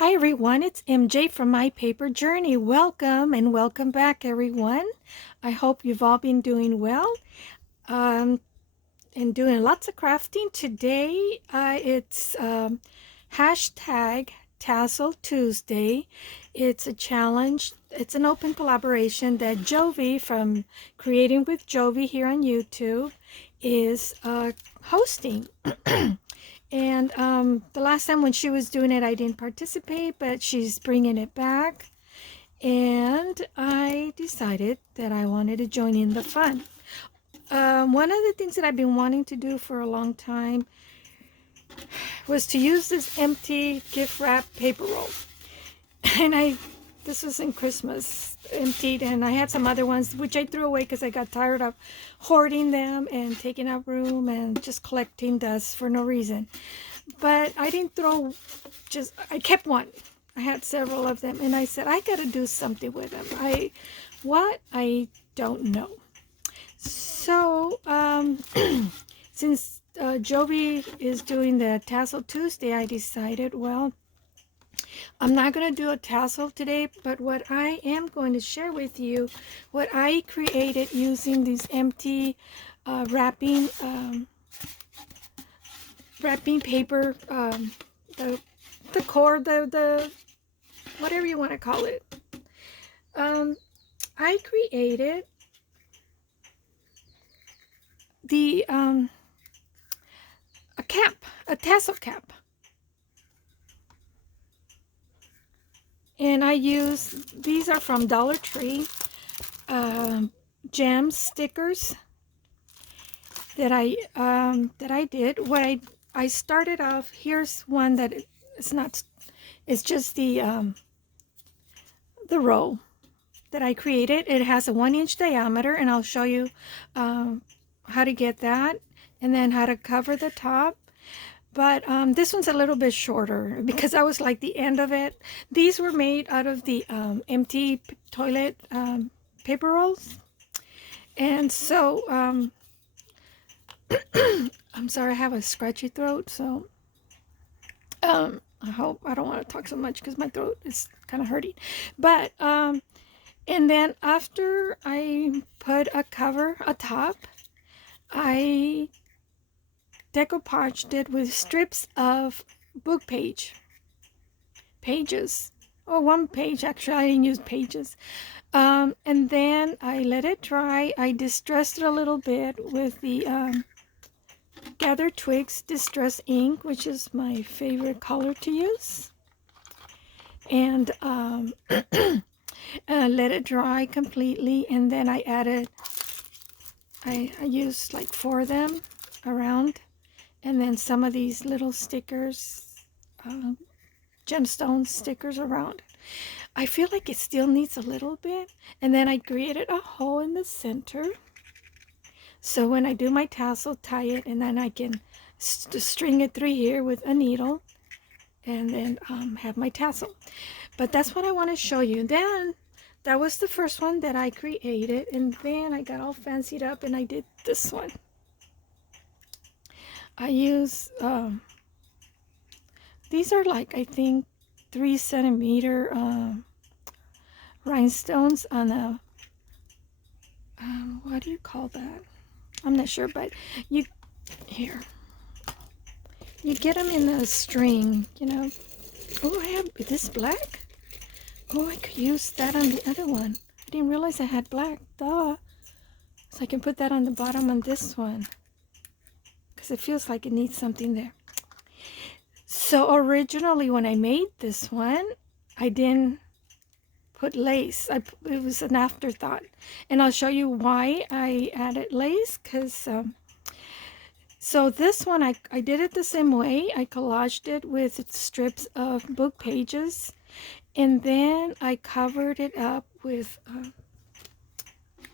Hi everyone, it's MJ from My Paper Journey. Welcome and welcome back everyone. I hope you've all been doing well um, and doing lots of crafting. Today it's hashtag Tassel Tuesday. It's a challenge. It's an open collaboration that Jovi from Creating with Jovi here on YouTube is hosting. And the last time when she was doing it, I didn't participate, but she's bringing it back. And I decided that I wanted to join in the fun. One of the things that I've been wanting to do for a long time was to use this empty gift wrap paper roll. And this was in Christmas, emptied, and I had some other ones which I threw away because I got tired of hoarding them and taking up room and just collecting dust for no reason. But I didn't throw, I kept one. I had several of them, and I said, I got to do something with them. What? I don't know. So, since Jovi is doing the Tassel Tuesday, I decided, well, I'm not going to do a tassel today, but what I am going to share with you, what I created using these empty wrapping paper, the cord, the whatever you want to call it. I created the a tassel cap. And I use, these are from Dollar Tree, gem stickers that I did. What I started off, here's one that it's not, it's just the row that I created. It has a 1-inch diameter, and I'll show you how to get that, and then how to cover the top. But this one's a little bit shorter because I was like the end of it. These were made out of the empty toilet paper rolls. And so, I'm sorry, I have a scratchy throat. So I hope I don't want to talk so much because my throat is kind of hurting. But, and then after I put a cover atop, I decoupaged it with strips of book pages. Oh, one page, actually. I didn't use pages. And then I let it dry. I distressed it a little bit with the Gathered Twigs Distress ink, which is my favorite color to use. And let it dry completely. And then I added, I used like 4 of them around. And then some of these little stickers, gemstone stickers around it. I feel like it still needs a little bit. And then I created a hole in the center. So when I do my tassel, tie it, and then I can string it through here with a needle. And then have my tassel. But that's what I want to show you. Then, that was the first one that I created. And then I got all fancied up and I did this one. I use, these are like, I think, 3 centimeter rhinestones on a, what do you call that? I'm not sure, but you get them in a string, you know. Oh, I have this black. Oh, I could use that on the other one. I didn't realize I had black. Duh. So I can put that on the bottom on this one, because it feels like it needs something there. So originally when I made this one, I didn't put lace. It was an afterthought. And I'll show you why I added lace, because so this one I did it the same way. I collaged it with strips of book pages, and then I covered it up with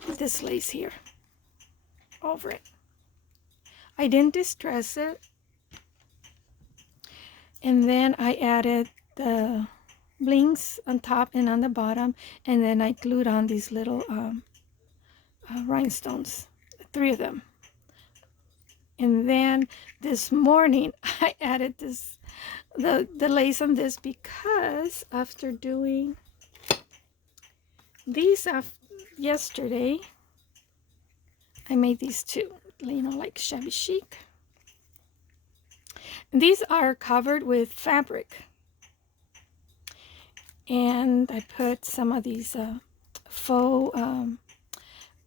this lace here over it. I didn't distress it. And then I added the blings on top and on the bottom, and then I glued on these little rhinestones, 3 of them. And then this morning I added this the lace on this, because after doing these yesterday, I made these two, you know, like shabby chic. And these are covered with fabric, and I put some of these faux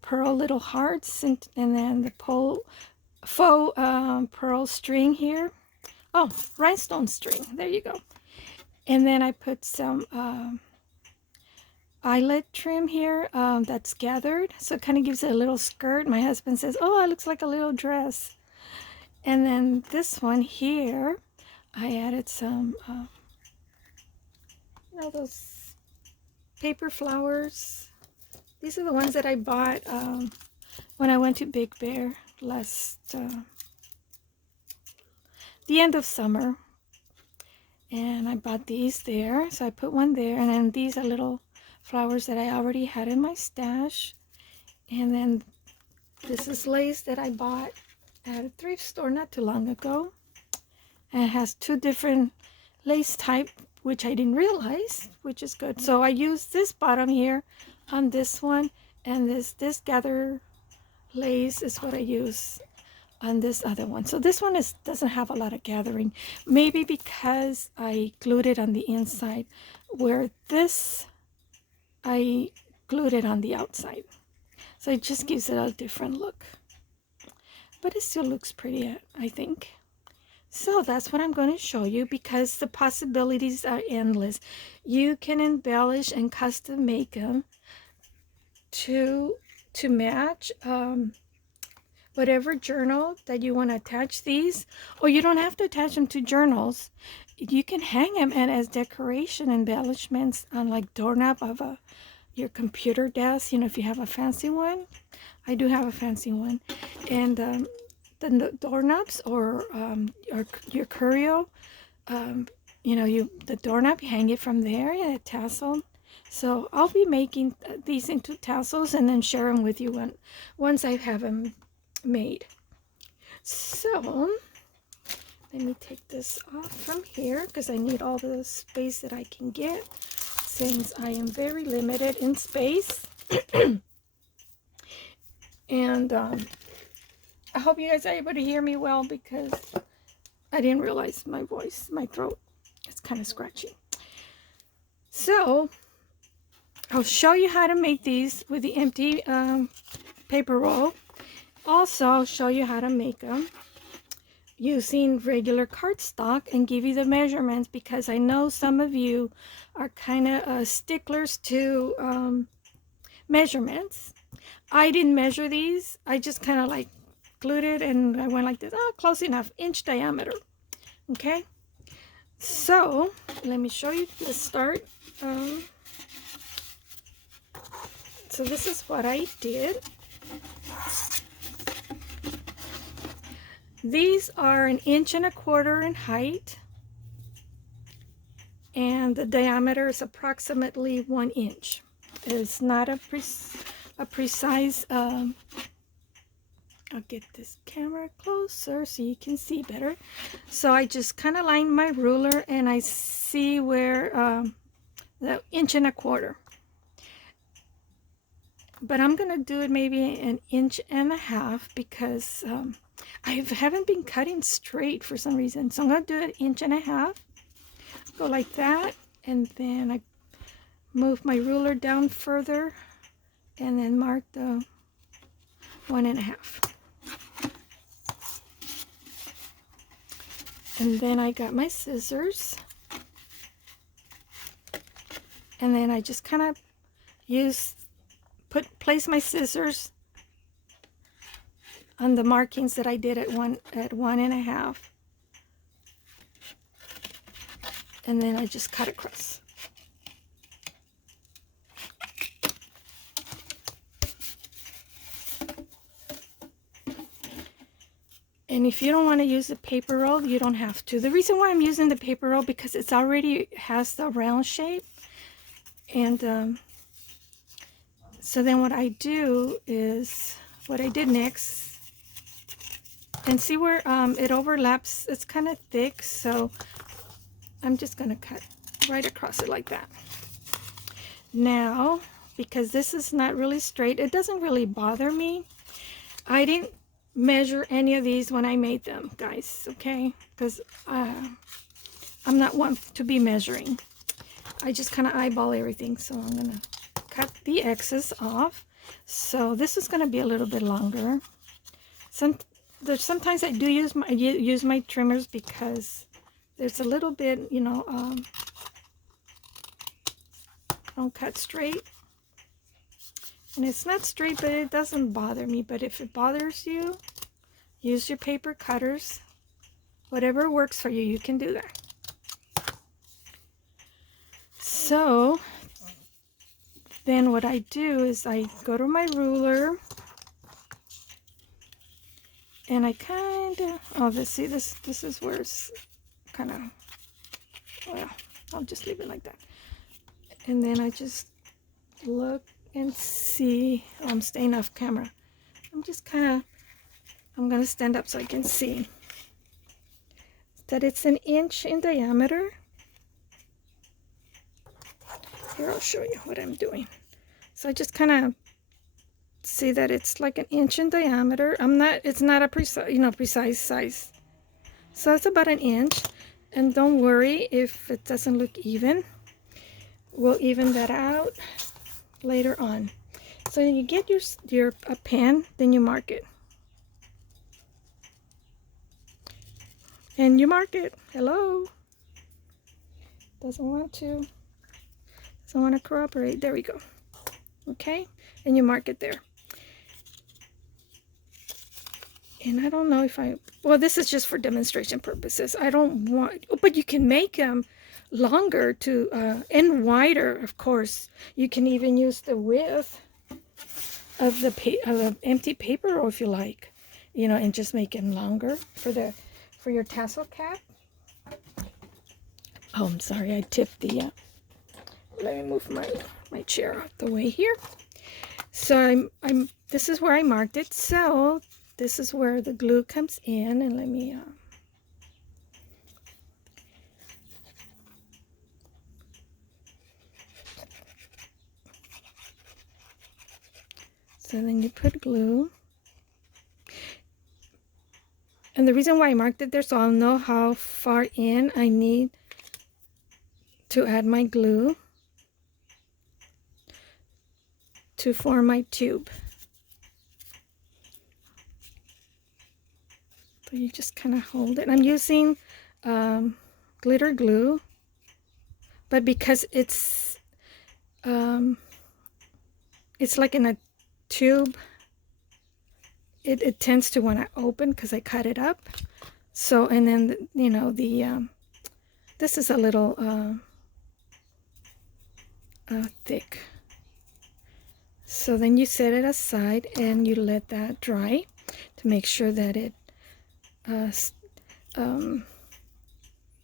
pearl little hearts, and then the faux pearl string here. Oh, rhinestone string, there you go. And then I put some eyelet trim here that's gathered, so it kind of gives it a little skirt. My husband says, oh, it looks like a little dress. And then this one here, I added some you know, those paper flowers. These are the ones that I bought when I went to Big Bear last the end of summer, and I bought these there, so I put one there. And then these are little flowers that I already had in my stash. And then this is lace that I bought at a thrift store not too long ago, and it has two different lace type, which I didn't realize, which is good. So I used this bottom here on this one, and this gather lace is what I use on this other one. So this one doesn't have a lot of gathering, maybe because I glued it on the inside, where this I glued it on the outside. So it just gives it a different look, but it still looks pretty, I think. So that's what I'm going to show you, because the possibilities are endless. You can embellish and custom make them to match whatever journal that you want to attach these, or you don't have to attach them to journals. You can hang them and as decoration embellishments on like doorknob of your computer desk, you know, if you have a fancy one. I do have a fancy one. And the doorknobs, or your curio, you know, the doorknob, you hang it from there in a tassel. So I'll be making these into tassels and then share them with you once I have them made. So let me take this off from here, because I need all the space that I can get, since I am very limited in space. And I hope you guys are able to hear me well, because I didn't realize my voice, my throat is kind of scratchy. So I'll show you how to make these with the empty paper roll. Also, I'll show you how to make them using regular cardstock and give you the measurements, because I know some of you are kind of sticklers to measurements. I didn't measure these. I just kind of like glued it, and I went like this. Oh, close enough, inch diameter. Okay, so let me show you the start. So this is what I did. These are 1.25 inches in height, and the diameter is approximately 1 inch. It's not a precise. I'll get this camera closer so you can see better. So I just kind of line my ruler, and I see where the 1.25 inches. But I'm gonna do it maybe 1.5 inches, because I haven't been cutting straight for some reason. So I'm gonna do it 1.5 inches. Go like that, and then I move my ruler down further, and then mark the 1.5. And then I got my scissors, and then I just kind of place my scissors on the markings that I did at 1.5, and then I just cut across. And if you don't want to use the paper roll, you don't have to. The reason why I'm using the paper roll, because it's already has the round shape. And so then what I do is, what I did next, and see where it overlaps, it's kind of thick, so I'm just going to cut right across it like that. Now, because this is not really straight, it doesn't really bother me. I didn't measure any of these when I made them, guys, okay? Because I'm not one to be measuring. I just kind of eyeball everything, so I'm going to cut the excess off. So this is going to be a little bit longer. Sometimes I do use my trimmers because there's a little bit, you know, don't cut straight. And it's not straight, but it doesn't bother me. But if it bothers you, use your paper cutters. Whatever works for you, you can do that. So then what I do is I go to my ruler and I kind of, oh, this is where it's kind of, well, I'll just leave it like that. And then I just look and see, oh, I'm staying off camera. I'm going to stand up so I can see that it's 1 inch in diameter. Here, I'll show you what I'm doing. So I just kind of see that it's like 1 inch in diameter. It's not a precise size. So it's about 1 inch. And don't worry if it doesn't look even. We'll even that out later on. So you get your pen, then you mark it. And you mark it. Hello. Doesn't want to cooperate. There we go. Okay, and you mark it there. And I don't know if well, this is just for demonstration purposes. I don't want, but you can make them longer to and wider, of course. You can even use the width of the empty paper roll if you like, you know, and just make them longer for your tassel cap. Oh, I'm sorry, I tipped the let me move my chair out the way here. So this is where I marked it. So this is where the glue comes in, and let me so then you put glue. And the reason why I marked it there, so I'll know how far in I need to add my glue to form my tube. So you just kind of hold it. I'm using glitter glue, but because it's like in a tube, it tends to want to open because I cut it up. So, and then you know, this is a little thick. So then you set it aside and you let that dry to make sure that it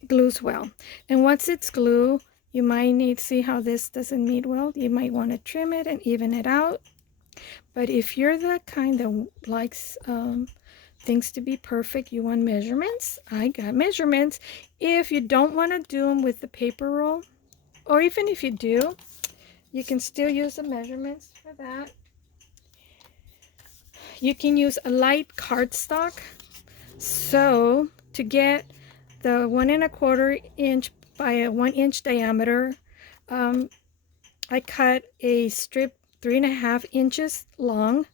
glues well. And once it's glue, you might need, see how this doesn't meet well, you might want to trim it and even it out. But if you're the kind that likes things to be perfect, you want measurements, I got measurements. If you don't want to do them with the paper roll, or even if you do, you can still use the measurements for that. You can use a light cardstock. So to get the 1 1/4 inch by a 1 inch diameter, I cut a strip 3.5 inches long,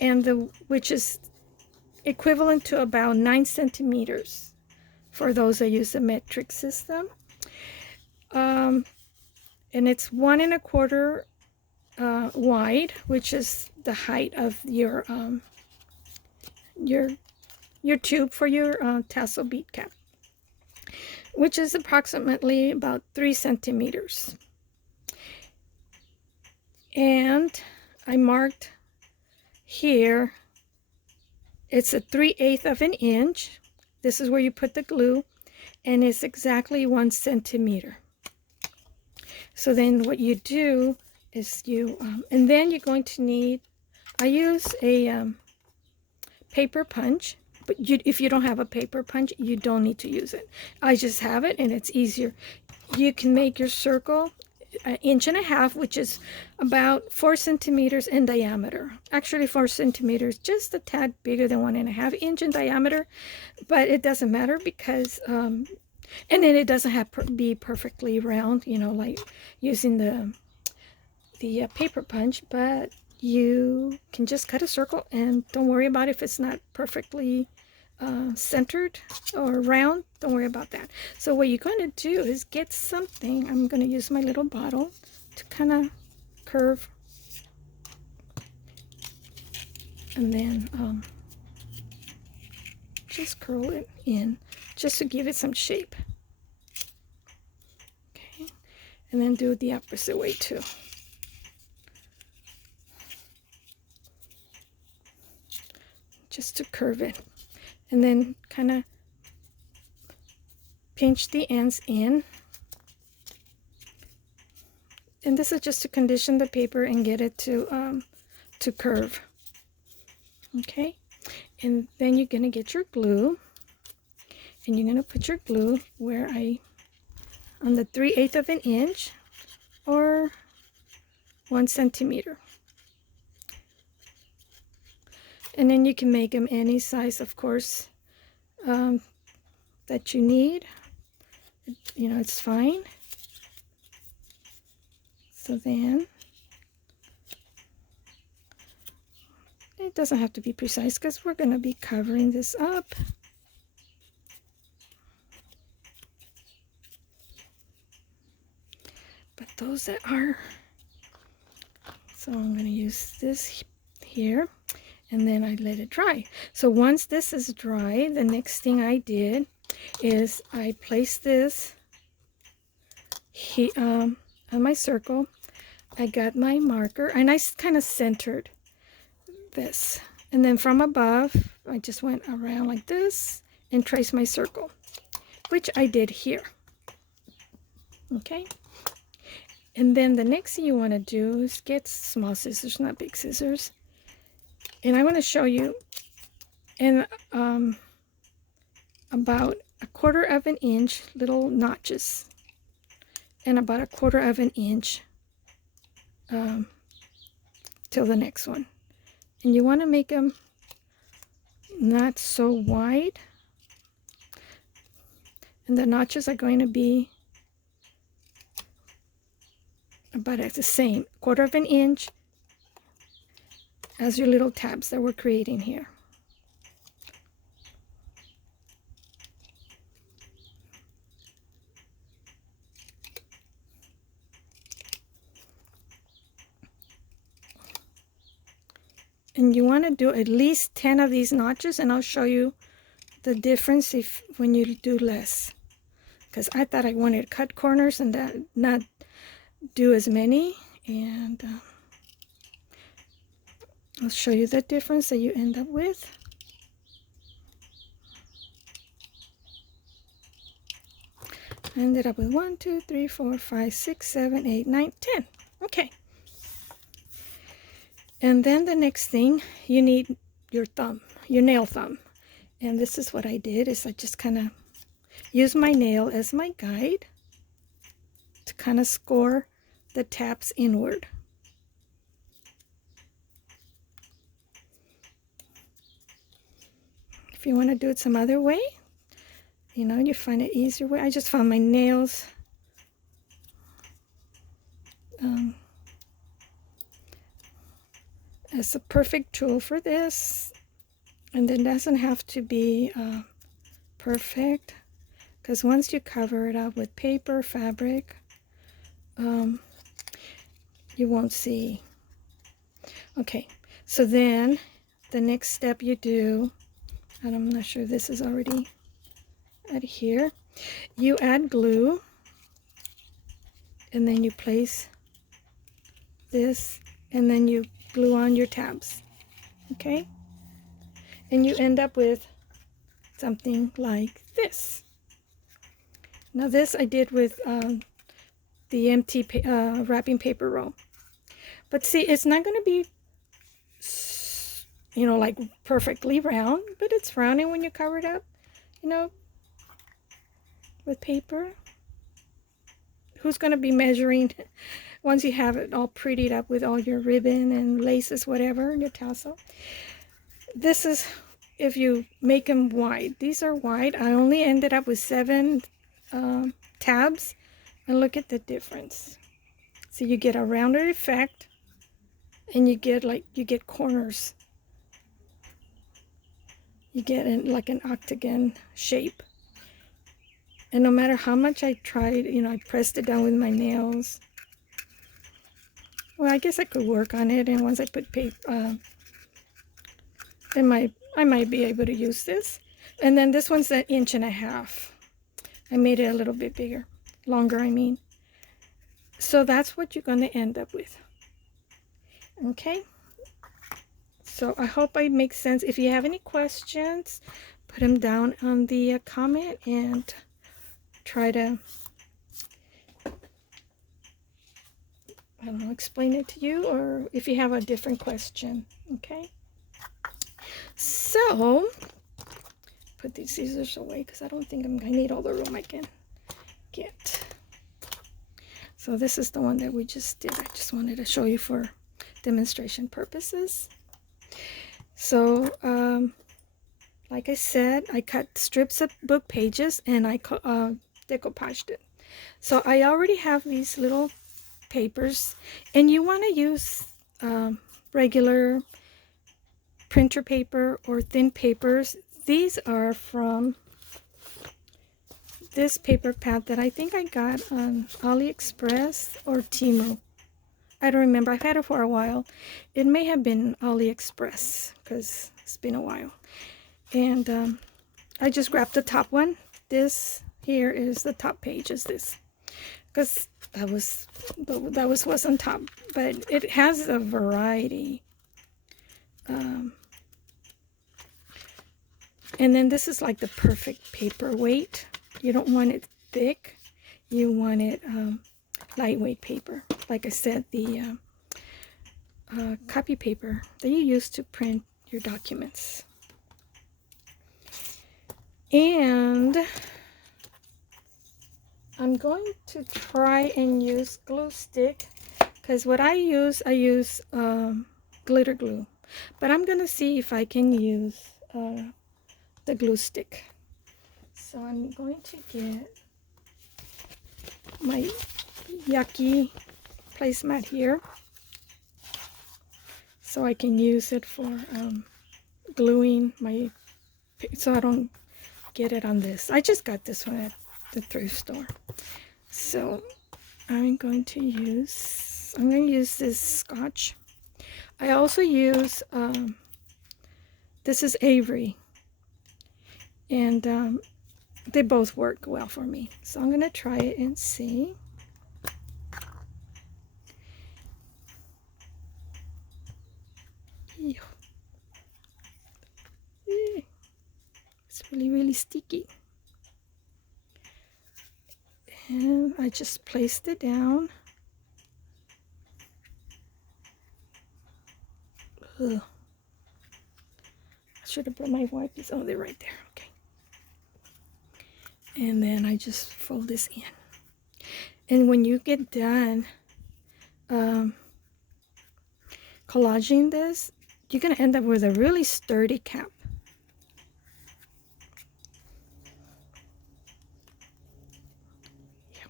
and which is equivalent to about 9 centimeters for those that use the metric system. And it's 1 1/4 wide, which is the height of your tube for your tassel bead cap, which is approximately about 3 centimeters. And I marked here, it's a 3/8 of an inch. This is where you put the glue, and it's exactly 1 centimeter. So then what you do is you, and then you're going to need, I use a paper punch, but if you don't have a paper punch, you don't need to use it. I just have it and it's easier. You can make your circle 1.5 inches, which is about 4 centimeters in diameter. Actually 4 centimeters, just a tad bigger than 1.5 inch in diameter, but it doesn't matter because and then it doesn't have to be perfectly round, you know, like using the paper punch, but you can just cut a circle and don't worry about if it's not perfectly centered or round. Don't worry about that. So what you're going to do is get something. I'm going to use my little bottle to kind of curve, and then just curl it in just to give it some shape. Okay, and then do it the opposite way too. Just to curve it, and then kind of pinch the ends in. And this is just to condition the paper and get it to curve. Okay, and then you're gonna get your glue, and you're gonna put your glue where on the 3/8 of an inch or 1 centimeter. And then you can make them any size, of course, that you need. You know, it's fine. So then, it doesn't have to be precise because we're going to be covering this up. But those that are, so I'm going to use this here. And then I let it dry. So once this is dry, the next thing I did is I placed this on my circle. I got my marker and I kind of centered this. And then from above, I just went around like this and traced my circle, which I did here. Okay. And then the next thing you want to do is get small scissors, not big scissors. And I want to show you in about 1/4 of an inch little notches, and about 1/4 of an inch till the next one. And you want to make them not so wide, and the notches are going to be about at the same 1/4 of an inch as your little tabs that we're creating here. And you want to do at least 10 of these notches, and I'll show you the difference when you do less. Because I thought I wanted to cut corners and that not do as many, and I'll show you the difference that you end up with. I ended up with 1, 2, 3, 4, 5, 6, 7, 8, 9, 10. Okay. And then the next thing, you need your thumb, your nail thumb. And this is what I did, is I just kind of use my nail as my guide to kind of score the tabs inward. If you want to do it some other way, you know, you find an easier way. I just found my nails as a perfect tool for this. And it doesn't have to be perfect, because once you cover it up with paper, fabric, you won't see. Okay, so then the next step you do, and I'm not sure this is already at here, you add glue, and then you place this, and then you glue on your tabs. Okay, and you end up with something like this. Now this I did with the empty wrapping paper roll, but see, it's not going to be you know, like perfectly round, but it's round, and when you cover it up, you know, with paper, who's going to be measuring once you have it all prettied up with all your ribbon and laces, whatever, your tassel? This is if you make them wide. These are wide. I only ended up with 7 tabs, and look at the difference. So you get a rounded effect, and you get corners. You get like an octagon shape. And no matter how much I tried, you know, I pressed it down with my nails. Well, I guess I could work on it, and once I put paper, I might be able to use this. And then this one's 1.5 inches. I made it a little bit bigger, longer, I mean. So that's what you're going to end up with. Okay. So I hope I make sense. If you have any questions, put them down on the comment, and try to, I don't know, explain it to you, or if you have a different question. Okay. So put these scissors away because I don't think I need all the room I can get. So this is the one that we just did. I just wanted to show you for demonstration purposes. So like I said, I cut strips of book pages, and I decoupaged it. So I already have these little papers, and you want to use regular printer paper or thin papers. These are from this paper pad that I think I got on AliExpress or Temu. I don't remember. I've had it for a while. It may have been AliExpress because it's been a while. And I just grabbed the top one. This here is the top page, is this, because that was what's on top. But it has a variety. And then this is like the perfect paper weight. You don't want it thick. You want it lightweight paper. Like I said, the copy paper that you use to print your documents. And I'm going to try and use glue stick, because what I use glitter glue. But I'm going to see if I can use the glue stick. So I'm going to get my yucky placemat here, so I can use it for gluing my, so I don't get it on this. I just got this one at the thrift store. So I'm going to use this scotch. I also use this is Avery, and they both work well for me. So I'm going to try it and see. It's really sticky. And I just placed it down. Ugh. I should have brought my wipes. Oh, they're right there. Okay. And then I just fold this in. And when you get done collaging this, you're going to end up with a really sturdy cap. Yeah.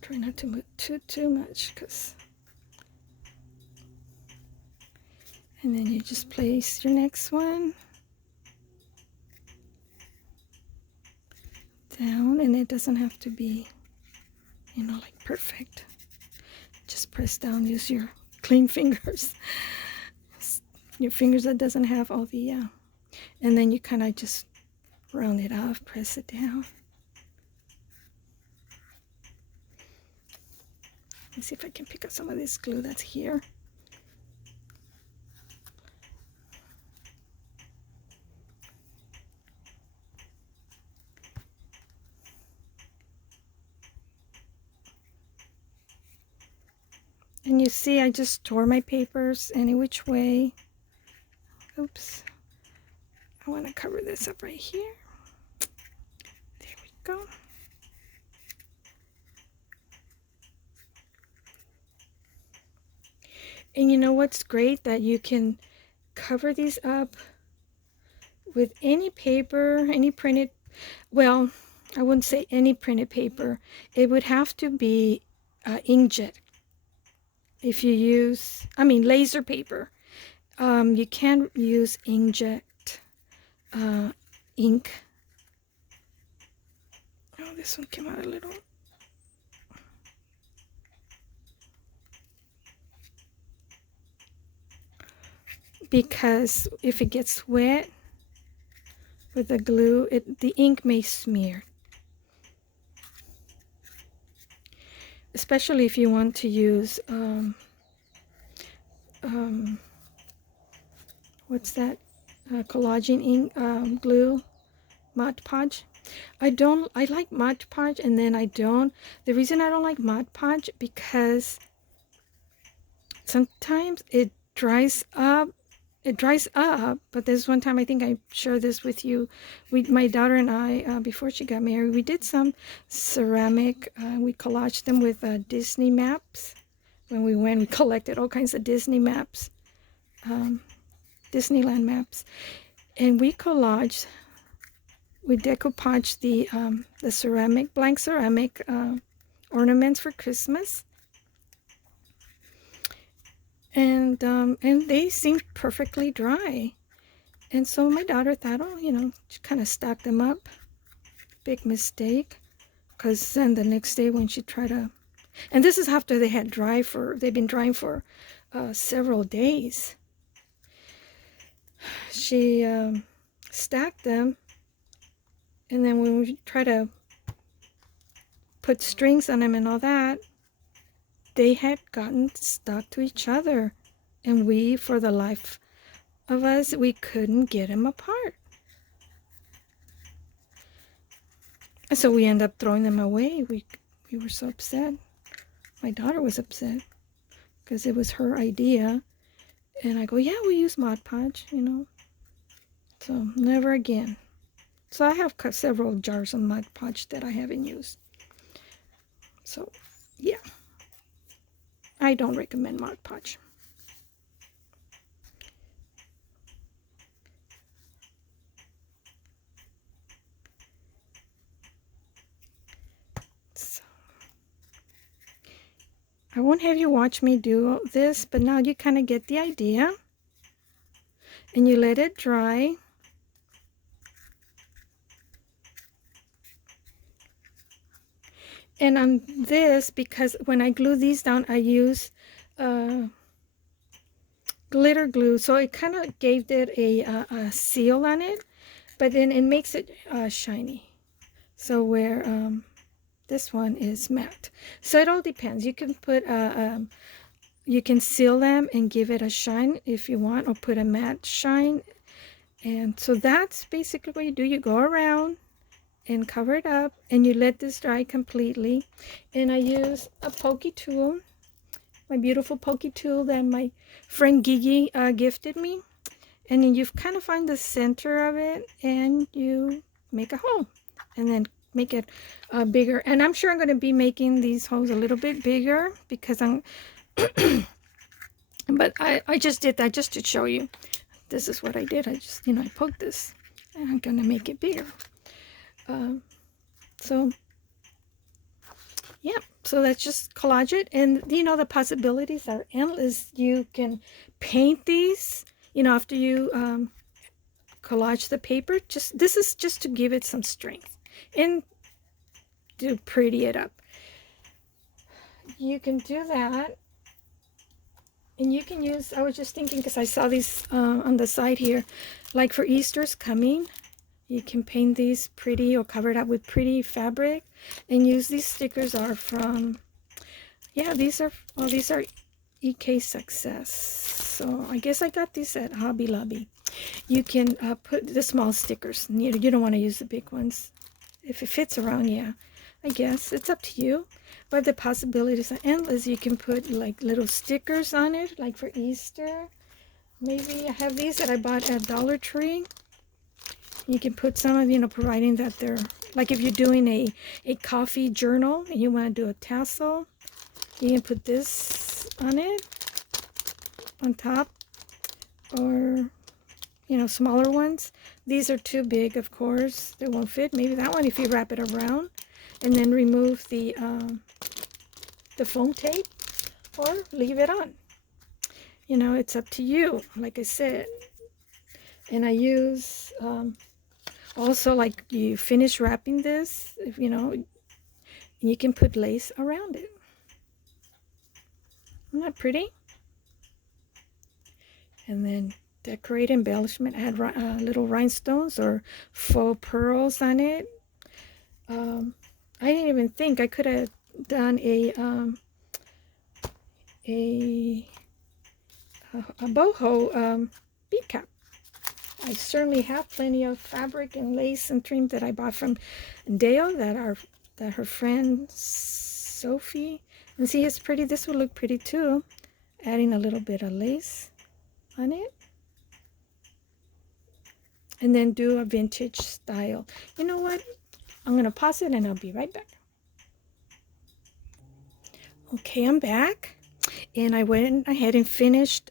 Try not to move too much, and then you just place your next one down, and it doesn't have to be, you know, like perfect. Just press down, use your clean fingers. Your fingers that doesn't have all the, and then you kind of just round it off, press it down. Let's see if I can pick up some of this glue that's here. And you see, I just tore my papers any which way. Oops. I want to cover this up right here. There we go. And you know what's great? That you can cover these up with any paper, any printed, well, I wouldn't say any printed paper. It would have to be inkjet. If you use, laser paper. You can use inkjet ink. Oh, this one came out a little. Because if it gets wet with the glue, the ink may smear. Especially if you want to use what's that? Collagen ink glue, Mod Podge. I like Mod Podge, and then I don't. The reason I don't like Mod Podge because sometimes it dries up. It dries up, but there's one time, I think I shared this with you. My daughter and I, before she got married, we did some ceramic. We collaged them with Disney maps. When we went, we collected all kinds of Disney maps, Disneyland maps, and we collaged. We decoupaged the ceramic, blank ceramic ornaments for Christmas. And they seemed perfectly dry. And so my daughter thought, oh, she kind of stacked them up. Big mistake. Because then the next day when she tried to, and this is after they've been drying for several days. She stacked them. And then when we try to put strings on them and all that, they had gotten stuck to each other, and for the life of us, we couldn't get them apart. And so we ended up throwing them away. We were so upset. My daughter was upset because it was her idea. And I go, yeah, we use Mod Podge, So never again. So I have several jars of Mod Podge that I haven't used. So, yeah. I don't recommend Mod Podge. So, I won't have you watch me do this, but now you kind of get the idea. And you let it dry. And on this, because when I glue these down, I use glitter glue, so it kind of gave it a seal on it, but then it makes it shiny. So where this one is matte, so it all depends. You can put you can seal them and give it a shine if you want, or put a matte shine. And so that's basically what you do. You go around and cover it up, and you let this dry completely. And I use a pokey tool, my beautiful pokey tool that my friend Gigi gifted me. And then you kind of find the center of it, and you make a hole, and then make it bigger. And I'm sure I'm going to be making these holes a little bit bigger, because I'm but I just did that just to show you. This is what I did. I just, I poked this, and I'm going to make it bigger. So yeah, so that's just collage it. And the possibilities are endless. You can paint these, after you collage the paper. This is just to give it some strength and to pretty it up. You can do that. And you can use, I was just thinking, because I saw these on the side here, like for Easter's coming, you can paint these pretty or cover it up with pretty fabric, and use these stickers are from, yeah, these are EK Success. So I guess I got these at Hobby Lobby. You can put the small stickers. You don't want to use the big ones. If it fits around, yeah. I guess it's up to you. But the possibilities are endless. You can put like little stickers on it, like for Easter. Maybe I have these that I bought at Dollar Tree. You can put some of, providing that they're, like if you're doing a coffee journal and you want to do a tassel, you can put this on it, on top, or, smaller ones. These are too big, of course. They won't fit. Maybe that one if you wrap it around and then remove the foam tape or leave it on. It's up to you, like I said. And I use also, like, you finish wrapping this, if you can put lace around it. Isn't that pretty? And then decorate embellishment, add little rhinestones or faux pearls on it. I didn't even think I could have done a boho bead cap. I certainly have plenty of fabric and lace and trim that I bought from Deo that her friend Sophie. And see, it's pretty. This would look pretty too. Adding a little bit of lace on it. And then do a vintage style. You know what? I'm going to pause it and I'll be right back. Okay, I'm back. And I went ahead and finished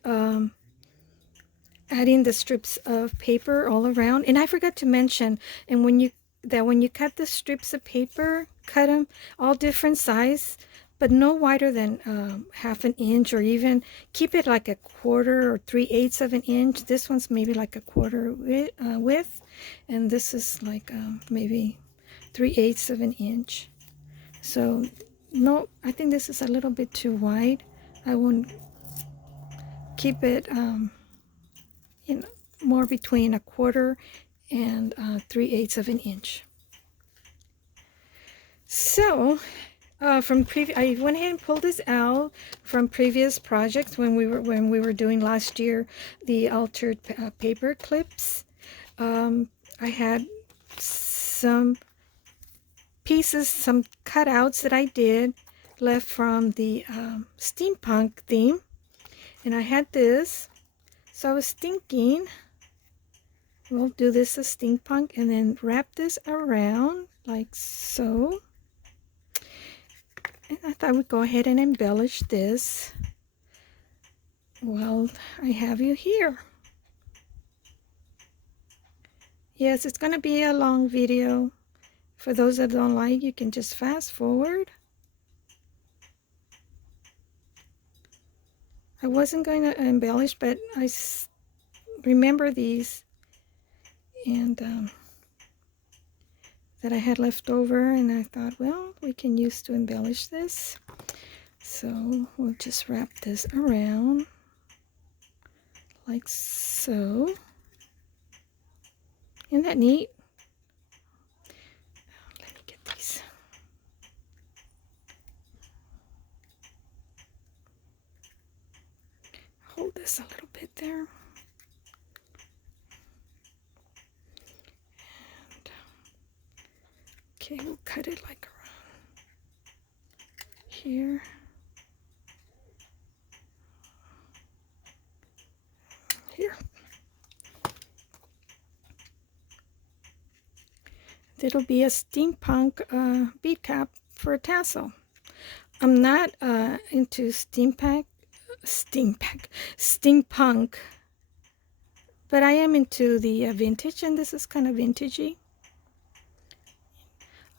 adding the strips of paper all around. And I forgot to mention, and when you cut the strips of paper, cut them all different size, but no wider than half an inch, or even keep it like a quarter or 3/8 of an inch. This one's maybe like a quarter width, and this is like maybe 3/8 of an inch. So no, I think this is a little bit too wide. I won't keep it more between a quarter and 3/8 of an inch. So I went ahead and pulled this out from previous projects when we were doing last year the altered paper clips. I had some pieces, some cutouts that I did left from the steampunk theme, and I had this. So I was thinking, we'll do this as steampunk and then wrap this around like so. And I thought we'd go ahead and embellish this while I have you here. Yes, it's going to be a long video. For those that don't like, you can just fast forward. I wasn't going to embellish, but I remember these and that I had left over, and I thought, well, we can use to embellish this. So we'll just wrap this around like so. Isn't that neat? Let me get these. Hold this a little bit there. And okay, we'll cut it like around here. Here. It'll be a steampunk bead cap for a tassel. I'm not into steampunk, but I am into the vintage, and this is kind of vintagey.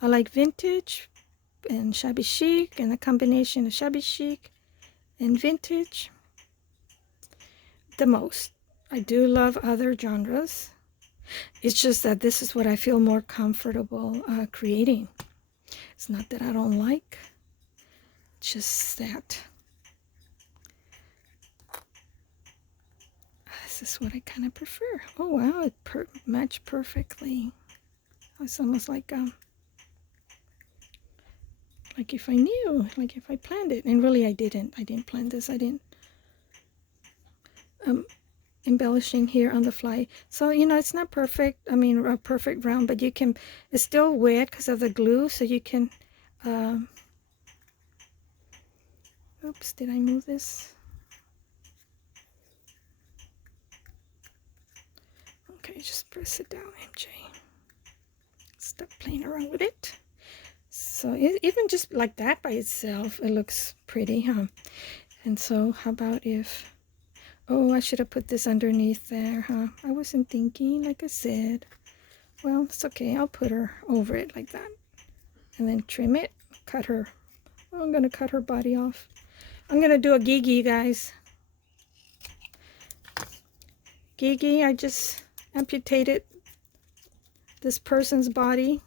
I like vintage and shabby chic, and a combination of shabby chic and vintage the most. I do love other genres. It's just that this is what I feel more comfortable creating. It's not that I don't like, it's just that this is what I kind of prefer. Oh wow, it matched perfectly. It's almost like if I knew, like if I planned it. And really I didn't plan this. I didn't embellishing here on the fly. So it's not perfect, I mean a perfect round, but you can, it's still wet because of the glue, so you can Oops, did I move this? Okay, just press it down, MJ. Stop playing around with it. So even just like that by itself, it looks pretty, huh? And so how about if, oh, I should have put this underneath there, huh? I wasn't thinking, like I said. Well, it's okay. I'll put her over it like that. And then trim it, cut her. Oh, I'm going to cut her body off. I'm going to do a Gigi, guys. Gigi, I just amputated this person's body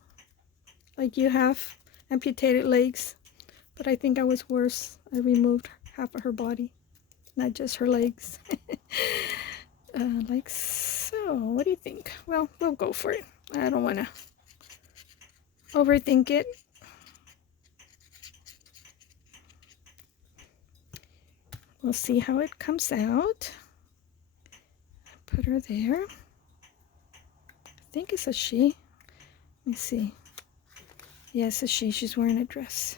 like you have amputated legs. But I think I was worse. I removed half of her body, not just her legs. Like so. What do you think? Well, we'll go for it. I don't want to overthink it. We'll see how it comes out. Put her there. I think it's a she. Let me see. Yes, it's a she. She's wearing a dress.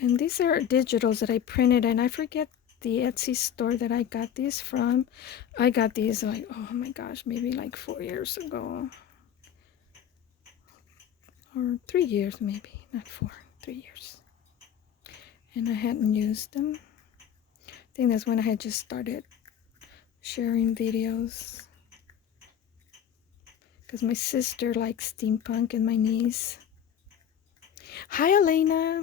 And these are digitals that I printed, and I forget the Etsy store that I got these from. I got these like, oh my gosh, maybe like 4 years ago. Or 3 years maybe, not 4, 3 years. And I hadn't used them. I think that's when I had just started sharing videos. Because my sister likes steampunk and my niece. Hi, Elena.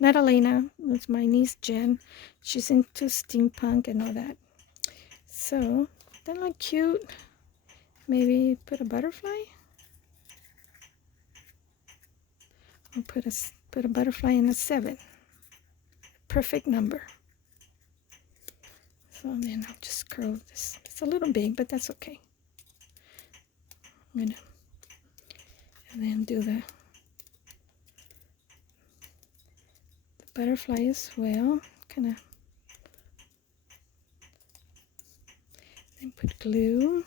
Not Elena, it's my niece Jen. She's into steampunk and all that. So, that look cute. Maybe put a butterfly. I'll put a butterfly in a 7. Perfect number. So then I'll just curl this. It's a little big, but that's okay. I'm gonna, and then do the butterfly as well. Kind of. Then put glue.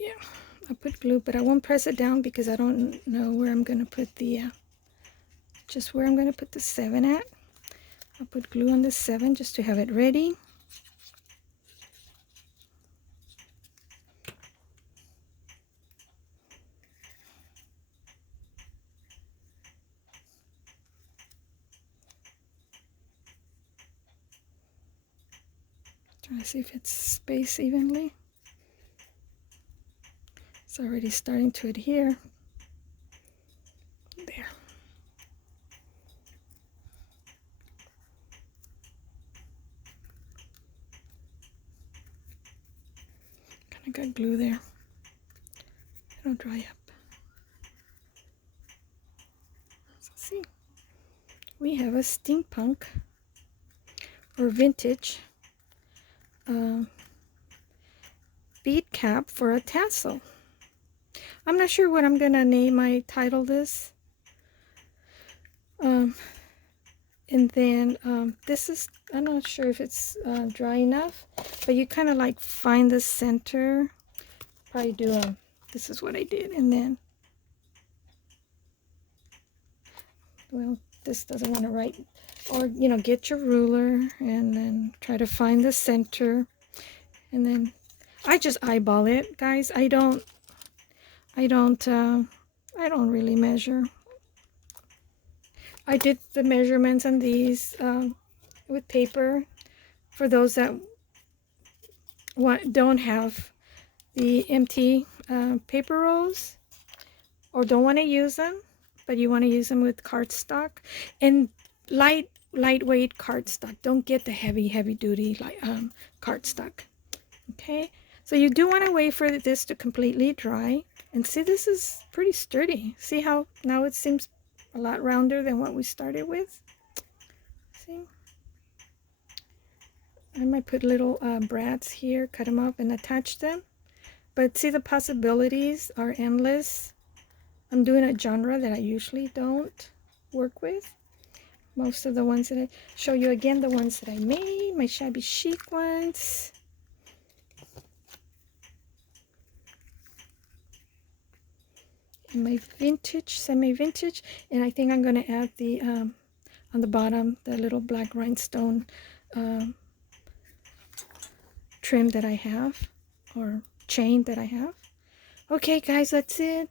Yeah, I'll put glue, but I won't press it down because I don't know where I'm gonna put the just where I'm gonna put the 7 at. I'll put glue on the 7 just to have it ready. Trying to see if it's spaced evenly. It's already starting to adhere. There. Kind of got glue there. It'll dry up. So see, we have a steampunk or vintage bead cap for a tassel. I'm not sure what I'm gonna name my title this. And then this is, I'm not sure if it's dry enough, but you kind of like find the center. Probably do this is what I did, and then, well, this doesn't want to write, or you know, get your ruler and then try to find the center, and then I just eyeball it, guys. I don't really measure. I did the measurements on these with paper for those that don't have the empty paper rolls or don't want to use them, but you want to use them with cardstock and lightweight cardstock. Don't get the heavy duty cardstock. Okay, so you do want to wait for this to completely dry. And see, this is pretty sturdy. See how now it seems a lot rounder than what we started with. See, I might put little brads here, cut them up and attach them. But see, the possibilities are endless. I'm doing a genre that I usually don't work with. Most of the ones that I show you again, the ones that I made, my shabby chic ones. in my vintage, semi-vintage. And I think I'm going to add the, on the bottom, the little black rhinestone trim that I have, or chain that I have. Okay, guys, that's it.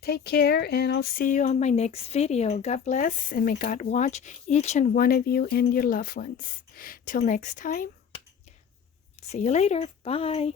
Take care, and I'll see you on my next video. God bless, and may God watch each and one of you and your loved ones. Till next time, see you later. Bye.